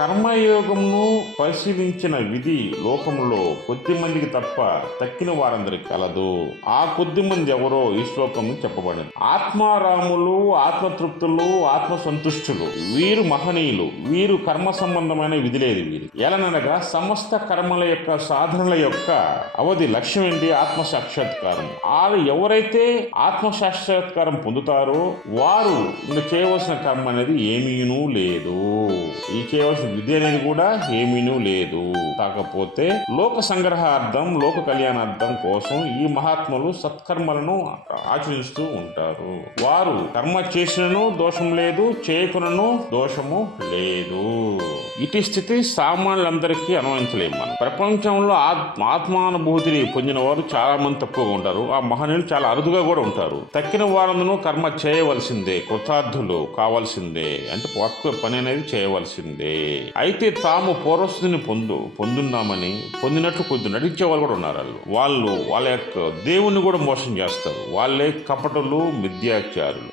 కర్మయోగమును పరిశీలించిన విధి లోకములో కొద్ది మందికి తప్ప తక్కిన వారందరికి కలదు. ఆ కొద్ది మంది ఎవరో ఈ శ్లోకం చెప్పబడింది. ఆత్మారాములు ఆత్మతృప్తులు ఆత్మ సంతుష్టులు వీరు మహనీయులు వీరు కర్మ సంబంధమైన విధి లేదు వీరు ఎలననగా సమస్త కర్మల యొక్క సాధనల యొక్క అవధి లక్ష్యం ఏంటి? ఆత్మ సాక్షాత్కారం వారు ఎవరైతే ఆత్మ సాక్షాత్కారం పొందుతారో వారు ఇంకా చేయవలసిన కర్మ అనేది ఏమీనూ లేదు. ఈ చేయవలసిన విధి అనేది కూడా ఏమీనూ లేదు. కాకపోతే లోక సంగ్రహార్థం లోక కళ్యాణార్థం కోసం ఈ మహాత్ములు సత్కర్మలను ఆచరిస్తూ ఉంటారు. వారు కర్మ చేసినను దోషం లేదు చేయకునను దోషము లేదు. ఇటు స్థితి సామాన్యులందరికీ అనుభవించలేము మనం. ప్రపంచంలో ఆత్మ ఆత్మానుభూతిని పొందిన వారు చాలా మంది తక్కువగా ఉంటారు. ఆ మహనీయులు చాలా అరుదుగా కూడా ఉంటారు. తక్కిన వారందరూ కర్మ చేయవలసిందే కృతార్థులు కావాల్సిందే అంటే పని అనేది చేయవలసిందే. అయితే తాము పౌరస్థితిని పొందు పొందున్నామని పొందినట్లు కొద్ది నటించే వాళ్ళు కూడా ఉన్నారు వాళ్ళు. వాళ్ళు వాళ్ళ యొక్క దేవుణ్ణి కూడా మోసం చేస్తారు. వాళ్ళే కపటలు మిథ్యాచారులు.